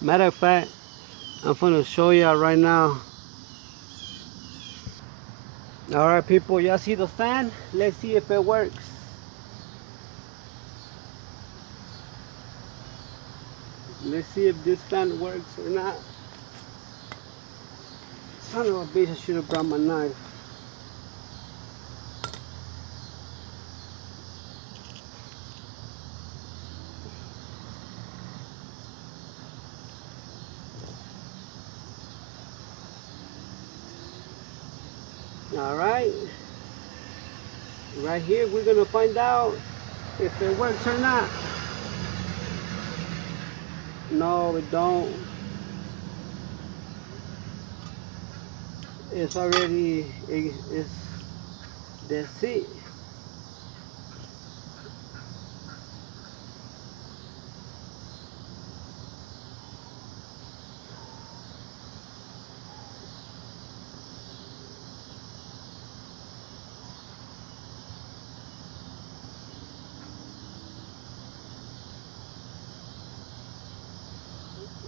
Matter of fact, I'm gonna show y'all right now. All right, people, y'all see the fan? Let's see if it works. Let's see if this fan works or not. Son of a bitch, I should have brought my knife. All right. Right here, we're gonna find out if it works or not. No, it don't. It's already, it's, that's it.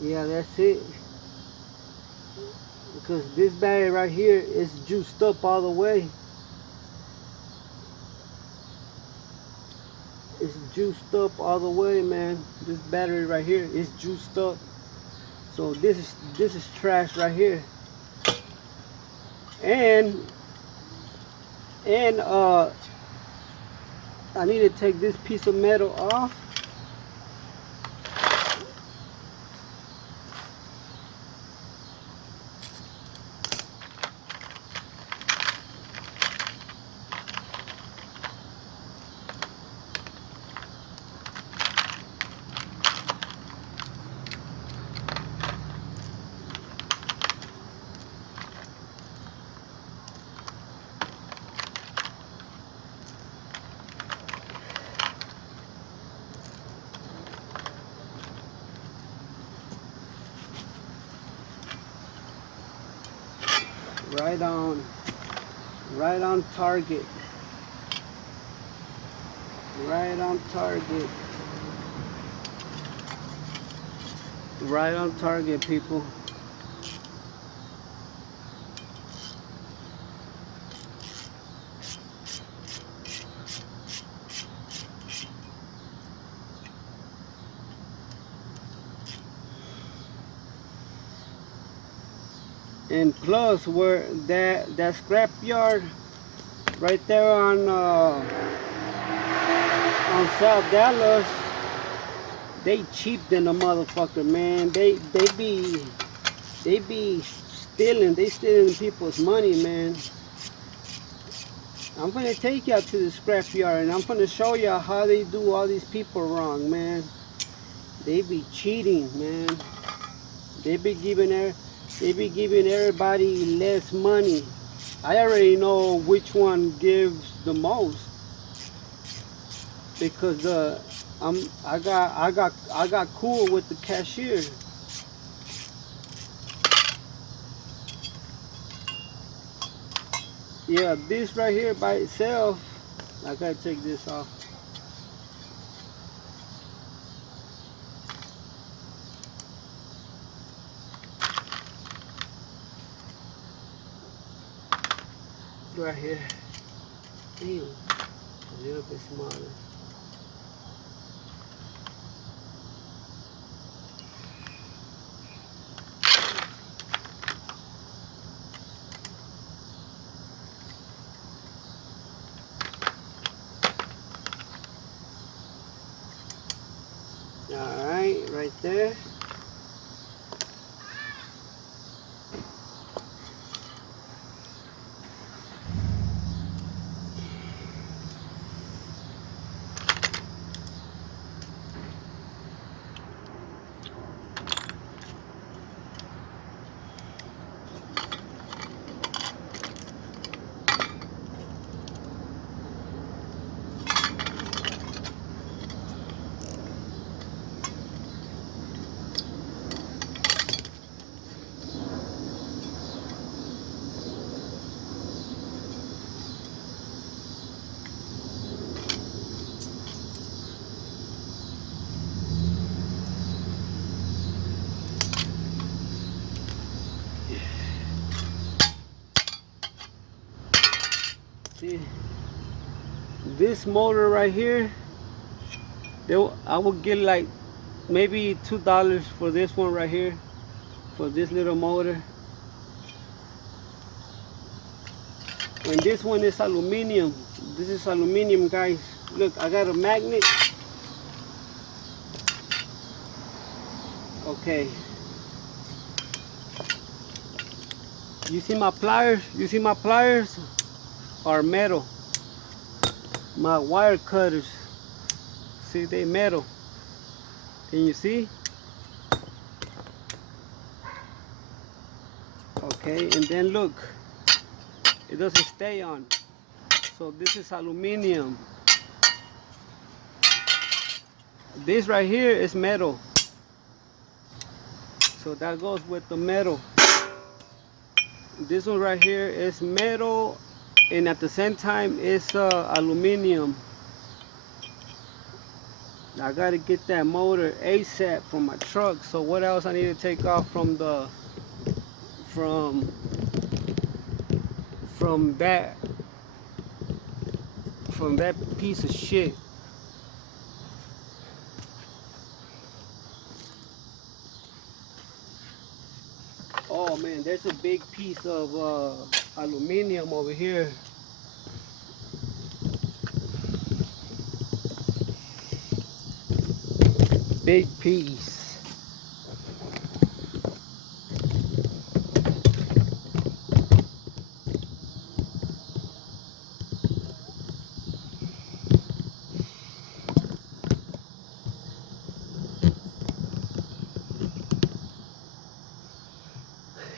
Yeah, that's it. Because this battery right here is juiced up all the way. It's juiced up all the way, man. This battery right here is juiced up. So this is trash right here. And and I need to take this piece of metal off. Right on, right on target. Right on target. Right on target, people. And plus, where that scrap yard right there on South Dallas, they cheap than a motherfucker, man. They be stealing. They stealing people's money, man. I'm gonna take y'all to the scrap yard and I'm gonna show y'all how they do all these people wrong, man. They be cheating, man. They be giving they be giving everybody less money. I already know which one gives the most because I got cool with the cashier. Yeah, this right here by itself, I gotta take this off. Right here. Damn, a little bit smaller. Alright, right there. see, this motor right here, I would get like maybe $2 for this one right here, for this little motor. And this one is aluminum. This is aluminum, guys. Look, I got a magnet. Okay. You see my pliers? You see my pliers are metal. My wire cutters, see, they metal. Can you see? Okay, and then look, it doesn't stay on. So this is aluminum. This right here is metal. So that goes with the metal. This one right here is metal, and at the same time it's aluminum. I gotta get that motor ASAP for my truck. So what else I need to take off from the from that piece of shit? Oh man, there's a big piece of aluminum over here. Big piece.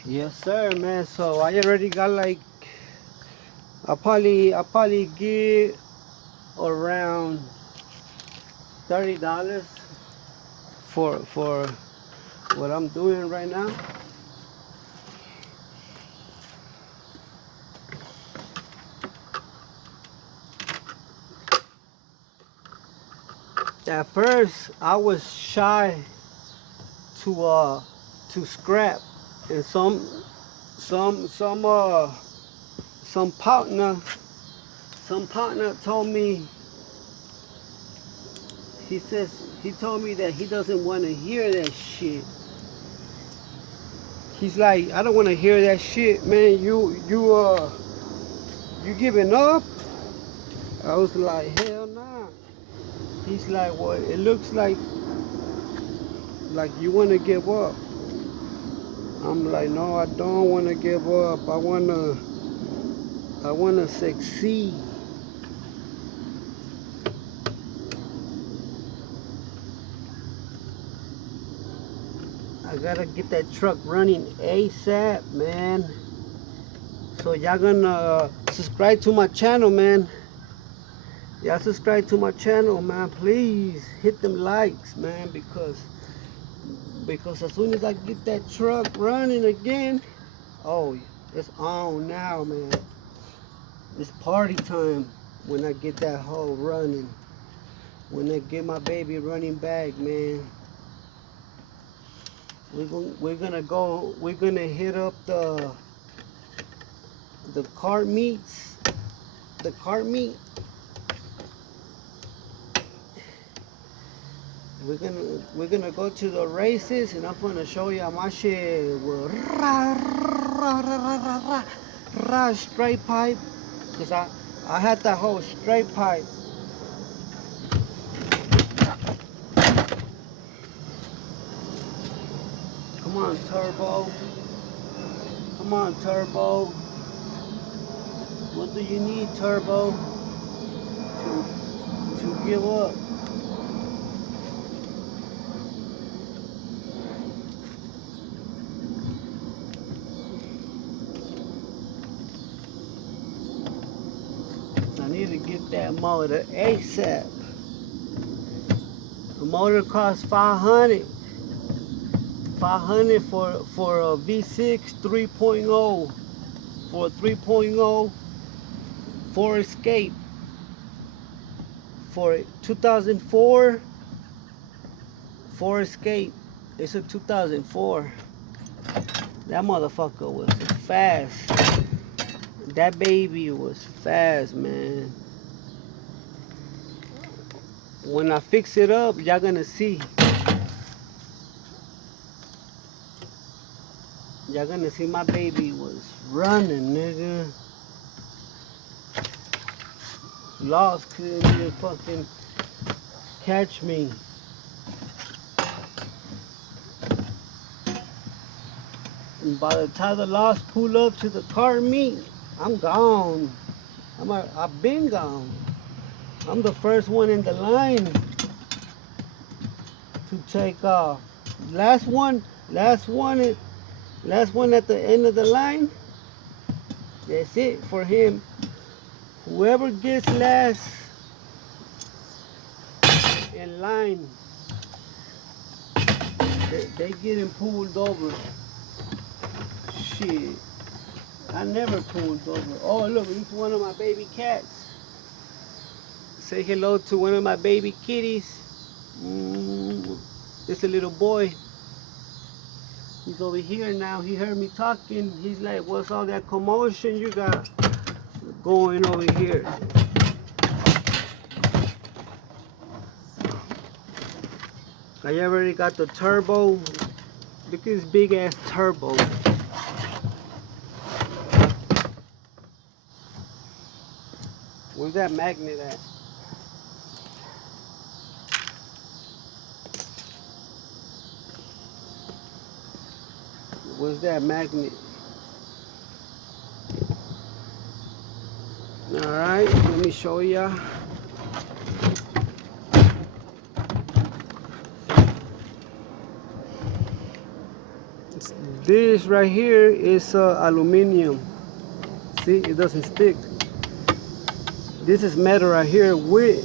Yes sir, man. So I already got like, I probably get around $30 for what I'm doing right now. At first I was shy to scrap, and some partner told me, he told me that he doesn't want to hear that shit. He's like, I don't want to hear that shit, man. You giving up? I was like, hell nah. He's like, well, it looks like you want to give up. I'm like, no, I don't want to give up. I wanna succeed. I gotta get that truck running ASAP, man. So y'all gonna subscribe to my channel, man. Y'all subscribe to my channel, man. Please hit them likes, man, because as soon as I get that truck running again, oh, it's on now, man. It's party time when I get that hoe running. When I get my baby running back, man. We're gonna hit up the cart meets. The cart meet. We're gonna go to the races, and I'm gonna show you my shit with straight pipe, cause I had that whole straight pipe. Come on, Turbo. Come on, Turbo. What do you need, Turbo, to give up? I need to get that motor ASAP. The motor costs $500. $500 for a V6 3.0, for a 3.0 for Escape, for 2004 for Escape. It's a 2004. That motherfucker was fast. That baby was fast, man. When I fix it up, y'all gonna see. Y'all gonna see my baby was running, nigga. Lost couldn't even fucking catch me. And by the time the Lost pull up to the car meet, I'm gone. I've been gone. I'm the first one in the line to take off. Last one at the end of the line. That's it for him. Whoever gets last in line, they getting pulled over. Shit, I never pulled over. Oh look, it's one of my baby cats. Say hello to one of my baby kitties. It's a little boy. He's over here now. He heard me talking. He's like, what's all that commotion you got going over here? I already got the turbo. Look at this big ass turbo. Where's that magnet at? Where's that magnet? Alright, let me show ya. This right here is aluminum. See, it doesn't stick. This is metal right here with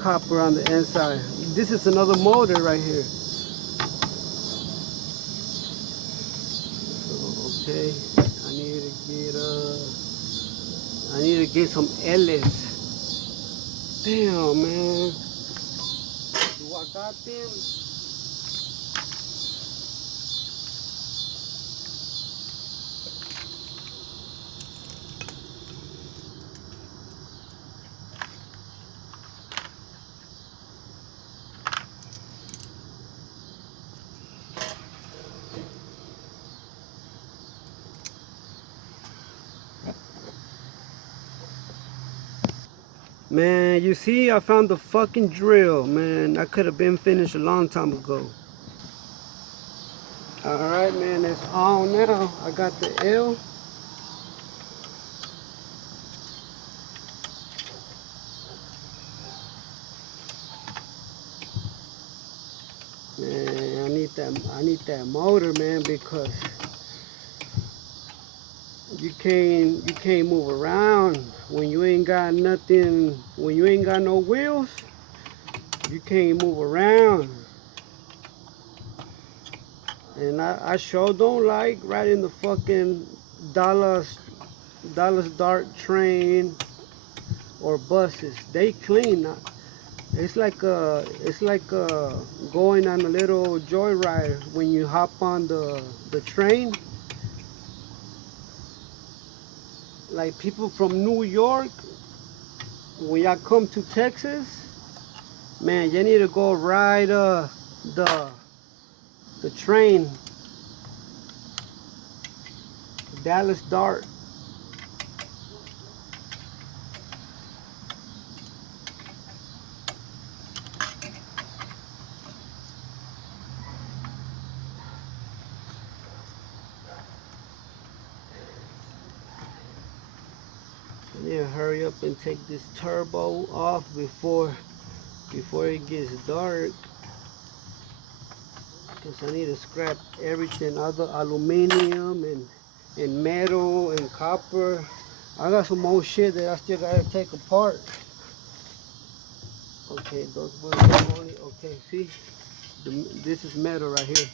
copper on the inside. This is another motor right here. Okay, I need to get some L's. Damn, man. Do I got them? Man, you see, I found the fucking drill, man. I could have been finished a long time ago. Alright, man, it's on now. I got the L. Man, I need that motor, man, because you can't move around when you ain't got nothing. When you ain't got no wheels, you can't move around. And I sure don't like riding the fucking Dallas Dart train or buses. They clean. It's like going on a little joyride when you hop on the train. Like people from New York, when y'all come to Texas, man, you need to go ride the train, Dallas Dart. I need to hurry up and take this turbo off before it gets dark, because I need to scrap everything, other aluminum and metal and copper. I got some more shit that I still gotta take apart. Okay, those were only, okay, see, this is metal right here.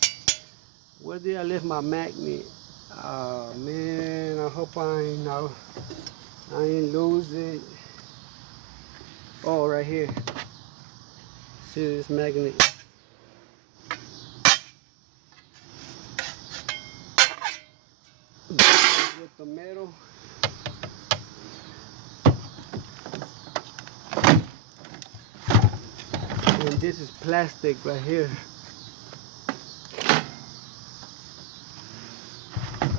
Where did I leave my magnet? Oh man, I hope I ain't lose it. Oh, right here. See this magnet? With the metal. this is plastic right here.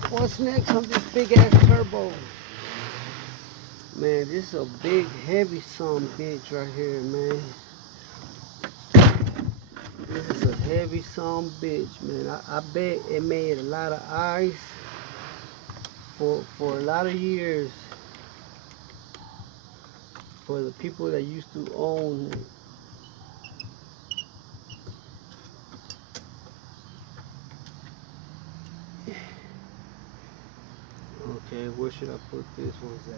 What's next on this big ass turbo? Man, this is a big heavy son bitch right here, man. This is a heavy son bitch, man. I bet it made a lot of eyes for a lot of years for the people that used to own it. Okay, where should I put this one at?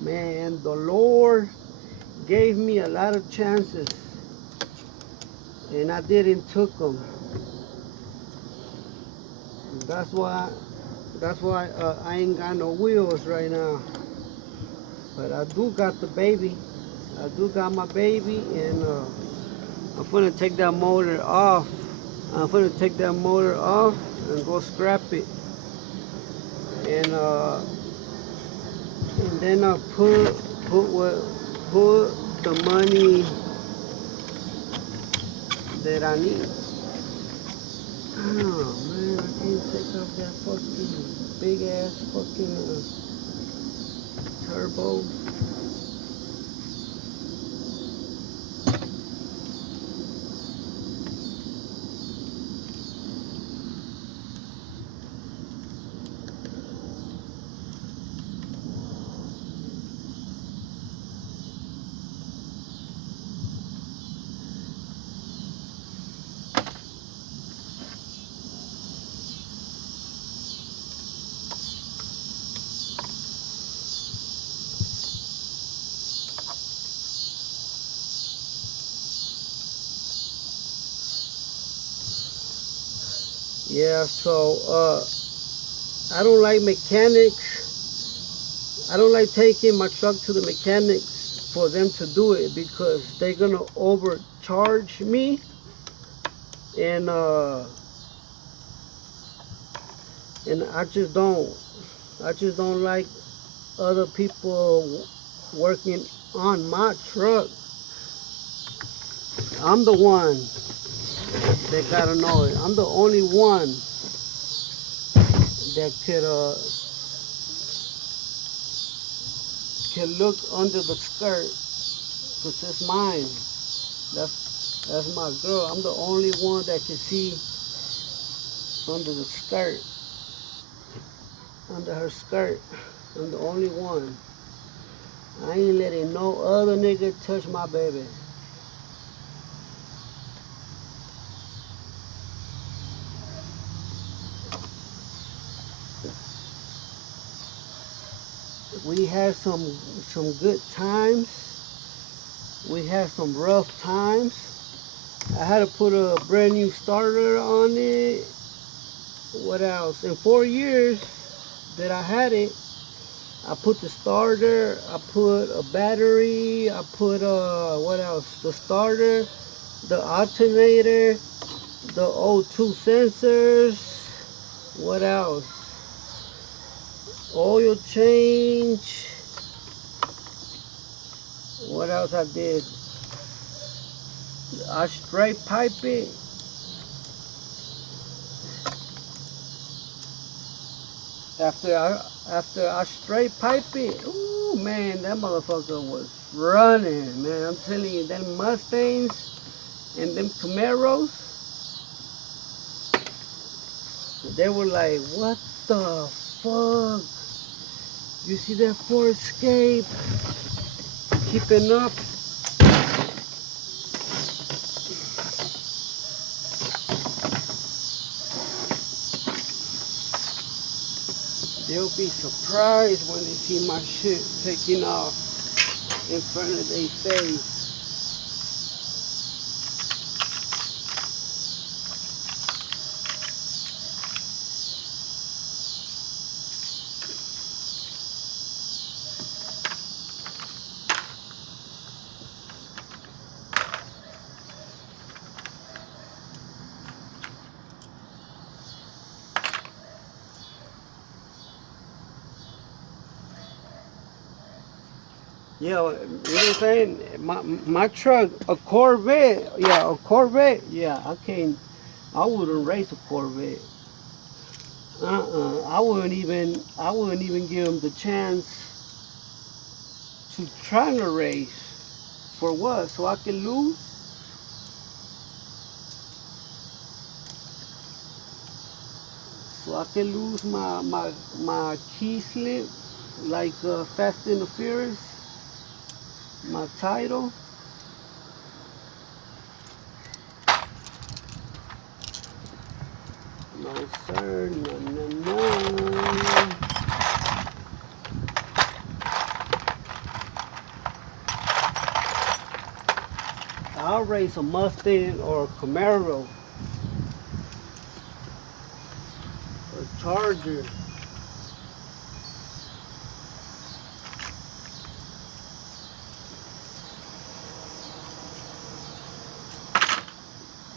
Man, the Lord gave me a lot of chances and I didn't took them. That's why I ain't got no wheels right now. But I do got the baby. I do got my baby, and I'm gonna take that motor off. I'm gonna take that motor off and go scrap it. And then I'll put the money that I need. Oh man, I can't take off that fucking big ass fucking turbo. Yeah, so I don't like mechanics. I don't like taking my truck to the mechanics for them to do it because they're gonna overcharge me, and I just don't like other people working on my truck. I'm the one that gotta know it. I'm the only one that can look under the skirt, because it's mine. That's my girl. I'm the only one that can see under the skirt, under her skirt. I'm the only one. I ain't letting no other nigga touch my baby. We had some good times. We had some rough times. I had to put a brand new starter on it. What else? In 4 years that I had it, I put the starter, I put a battery, I put what else? The starter, the alternator, the O2 sensors. What else? Oil change. What else I did? I straight pipe it. After I straight pipe it, ooh man, that motherfucker was running, man. I'm telling you, them Mustangs and them Camaros, they were like, what the fuck? You see that Ford Escape keeping up? They'll be surprised when they see my shit taking off in front of their face. Yeah, you know what I'm saying? My truck, a Corvette, yeah, a Corvette, yeah, I wouldn't race a Corvette. I wouldn't even give them the chance to try to race. For what? So I can lose? So I can lose my key slip like Fast and the Furious, my title. No sir, no. I'll race a Mustang or a Camaro or Charger.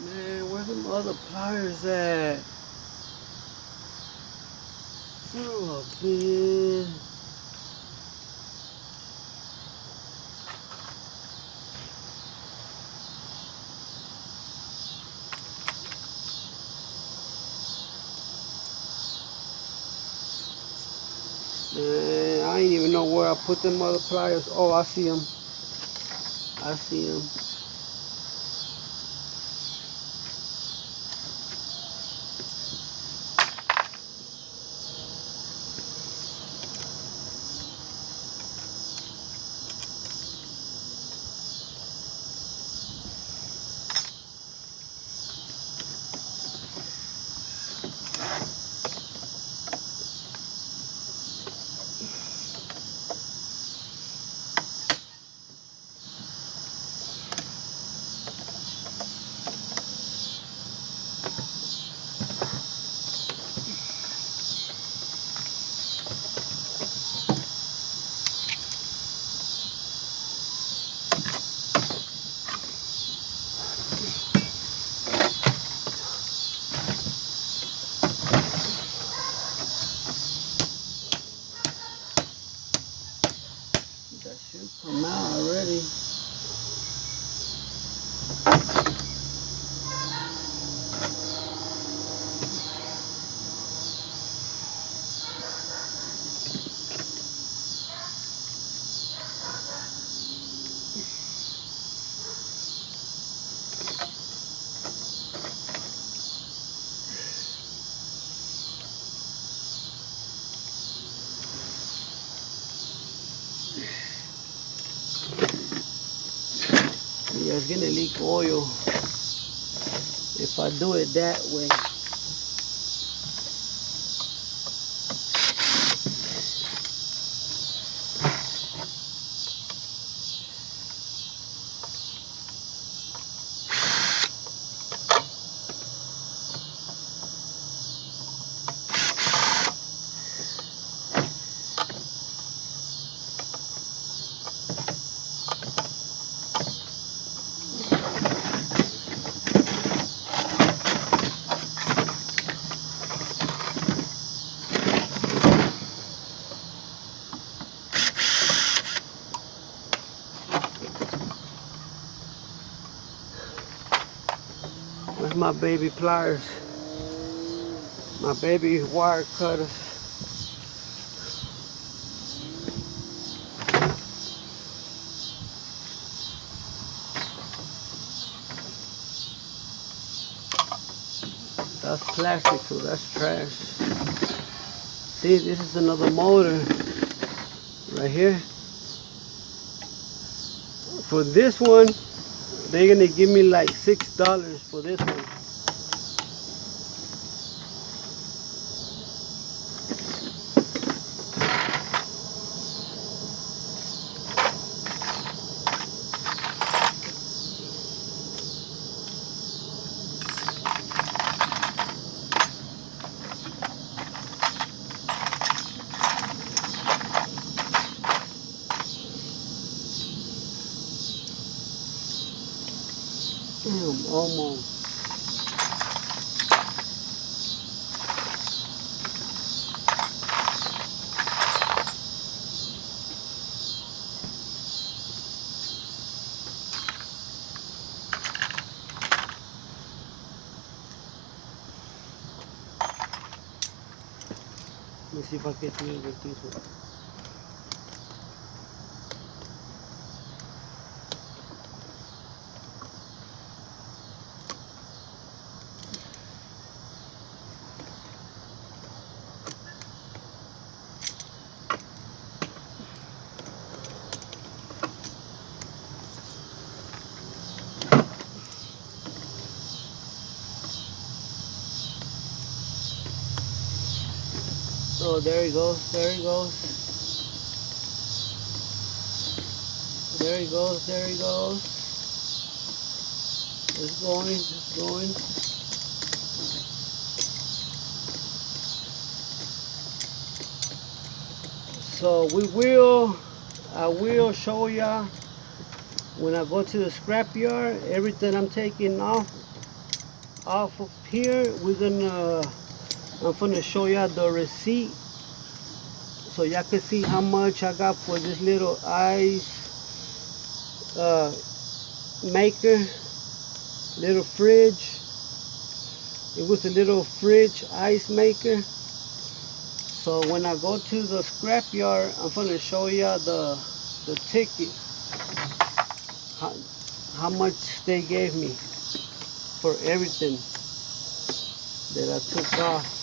Man, where them other pliers at? Son of a bitch. Man, I ain't even know where I put them other pliers. Oh, I see them. I see them. That should come out already. Yeah, it's gonna leak oil if I do it that way. Where's my baby pliers? My baby wire cutters. That's plastic, so that's trash. See, this is another motor right here. For this one, they're gonna give me like $6 for this one. Damn, almost. Let me see if I can do it with this one. So there he goes, there he goes. There he goes, there he goes. It's going, it's going. So I will show ya when I go to the scrapyard, everything I'm taking off of here. I'm gonna show ya the receipt so y'all can see how much I got for this little ice maker, little fridge. It was a little fridge ice maker. So when I go to the scrapyard, I'm gonna show ya the ticket, how much they gave me for everything that I took off.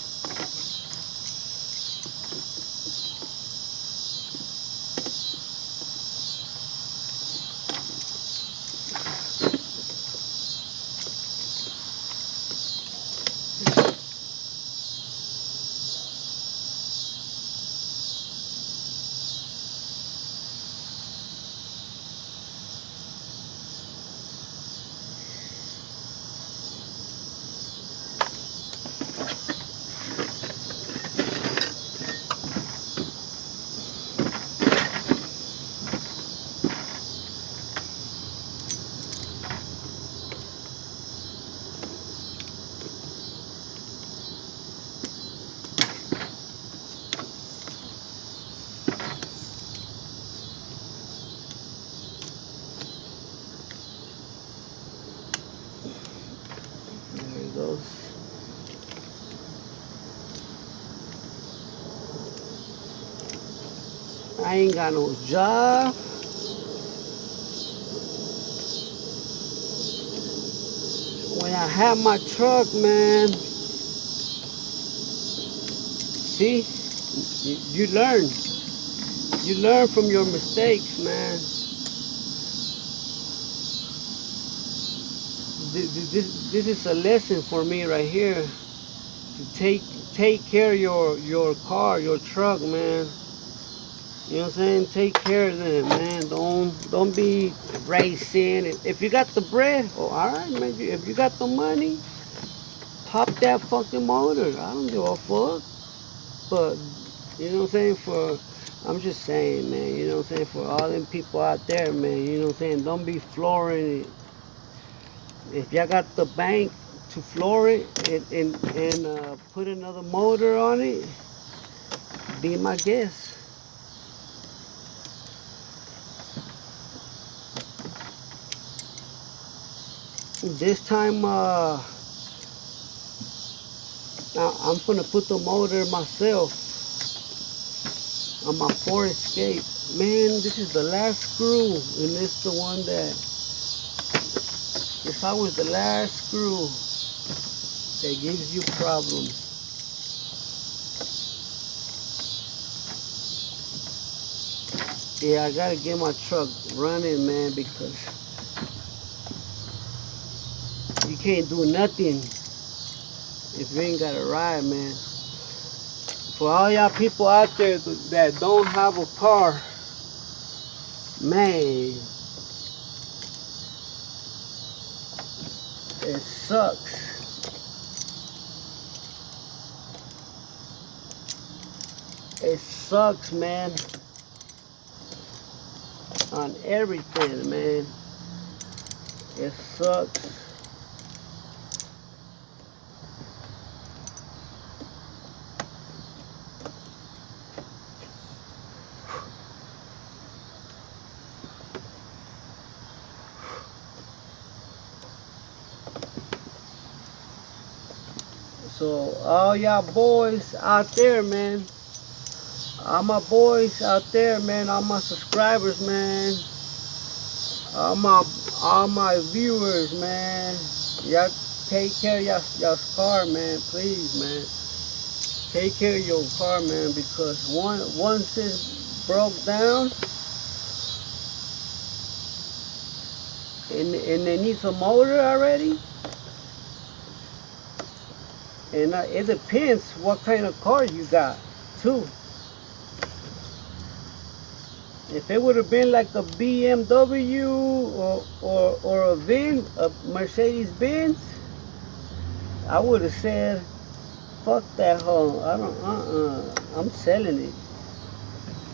There it goes. I ain't got no job. When I have my truck, man, see, you learn. You learn from your mistakes, man. This is a lesson for me right here. To take care of your car, your truck, man. You know what I'm saying? Take care of them, man. Don't be racing. If you got the bread, oh, all right, man. If you got the money, pop that fucking motor. I don't give a fuck. But you know what I'm saying? I'm just saying, man. You know what I'm saying? For all them people out there, man. You know what I'm saying? Don't be flooring it. If y'all got the bank to floor it and put another motor on it, be my guest. This time, I'm gonna put the motor myself on my Ford Escape. Man, this is the last screw, and it's the one that, it's always the last screw that gives you problems. Yeah, I gotta get my truck running, man, because you can't do nothing if you ain't got a ride, man. For all y'all people out there that don't have a car, man, it sucks. It sucks, man. On everything, man. It sucks. So all y'all boys out there, man, all my boys out there, man, all my subscribers, man, all my viewers, man, y'all take care of y'all's car, man, please, man. Take care of your car, man, because once it's broke down and it needs a motor already, and it depends what kind of car you got, too. If it would have been like a BMW or a Mercedes Benz, I would have said, fuck that hoe. I don't, I'm selling it.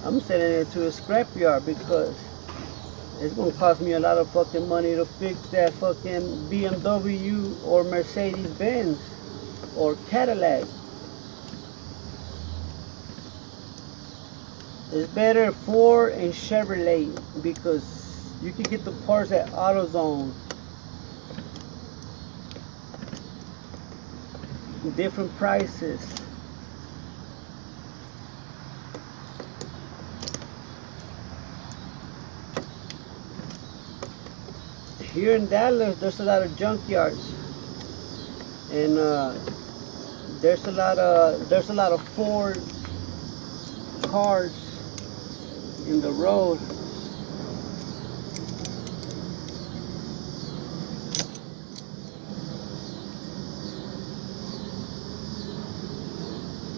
I'm selling it to a scrapyard because it's gonna cost me a lot of fucking money to fix that fucking BMW or Mercedes Benz or Cadillac. It's better Ford and Chevrolet because you can get the parts at AutoZone. Different prices. Here in Dallas, there's a lot of junkyards, and there's a lot of Ford cars in the road.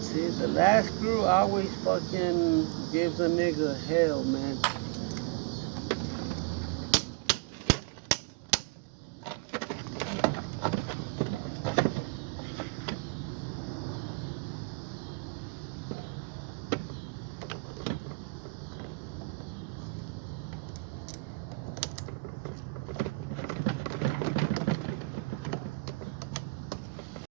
See, the last screw always fucking gives a nigga hell, man.